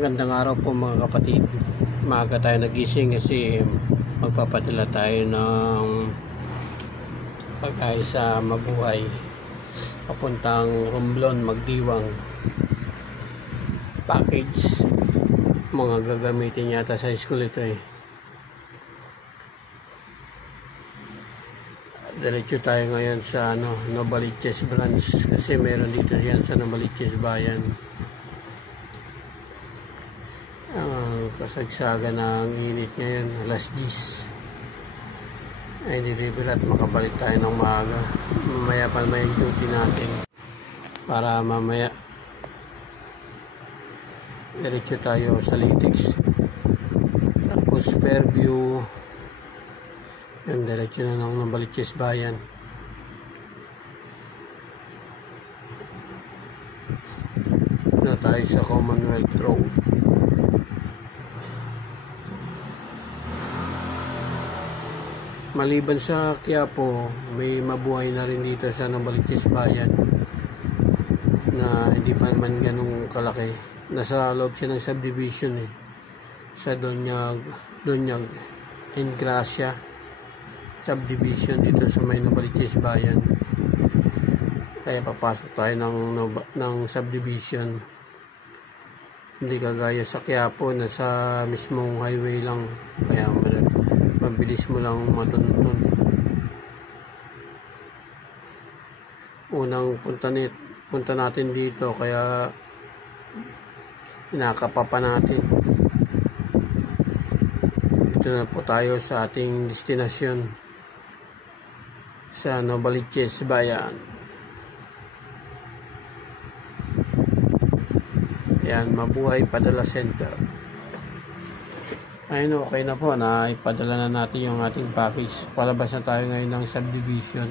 Magandang araw po mga kapatid. Maaga tayo nagising kasi magpapadala tayo ng pagkain sa Mabuhay papuntang Romblon, Magdiwang. Package. Mga gagamitin yata sa school ito eh. Diretso tayo ngayon sa Novaliches branch kasi meron dito yan sa Novaliches bayan. Kasagsagan ng init ngayon, alas 10 ay deliver at makabalik tayo ng maaga. Mamaya pa naman yung duty natin para mamaya diretso tayo sa Litex, tapos Fairview, yan diretso na ng Novaliches bayan. Na tayo sa Commonwealth Road. Maliban sa Quiapo, may Mabuhay na rin dito sa Novaliches bayan na hindi pa naman ganun kalaki. Nasa loob siya ng subdivision eh, sa Donyag and Gracia subdivision dito sa may Novaliches bayan. Kaya papasok tayo ng subdivision, hindi kagaya sa Quiapo na sa mismong highway lang, kaya mabilis mo lang matuntun. Unang punta natin dito kaya inakapa pa natin. Dito na po tayo sa ating destinasyon sa Novaliches bayan. Yan, Mabuhay Padala Center. Ayun, okay na po, na ipadala na natin yung ating package. Palabas na tayo ngayon ng subdivision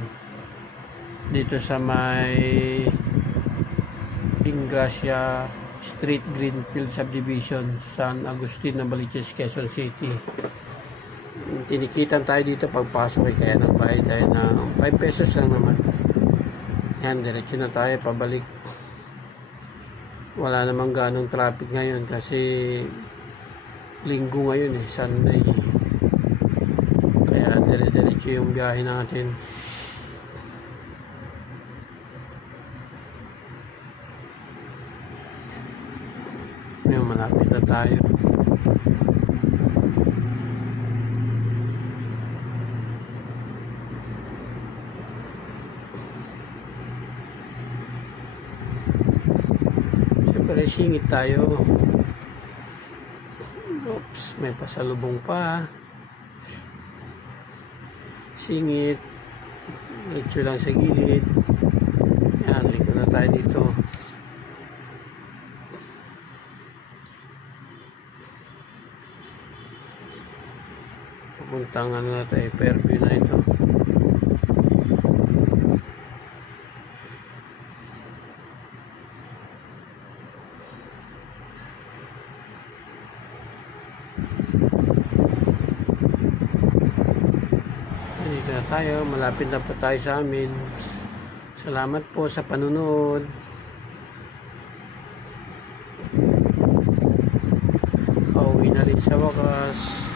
dito sa may Ingracia Street, Greenfield Subdivision, San Agustin, Novaliches, Quezon City. Tinikitan tayo dito pagpasok kaya nagbayad tayo ng 5 pesos lang naman. Yan, diretso na tayo pabalik. Wala namang ganong traffic ngayon kasi linggo ngayon eh, Sunday. Kaya dire-diretso yung biyahe natin. Ngayon malapit na tayo. Siyempre singit tayo. Oops, may pasalubong pa. Singit. Diretso lang sa gilid. Yan, liko na tayo dito. Pupuntang na tayo, Fairview na ito. Dito na tayo, malapit na po tayo sa amin. Salamat po sa panunood. Kauwi na rin sa wakas.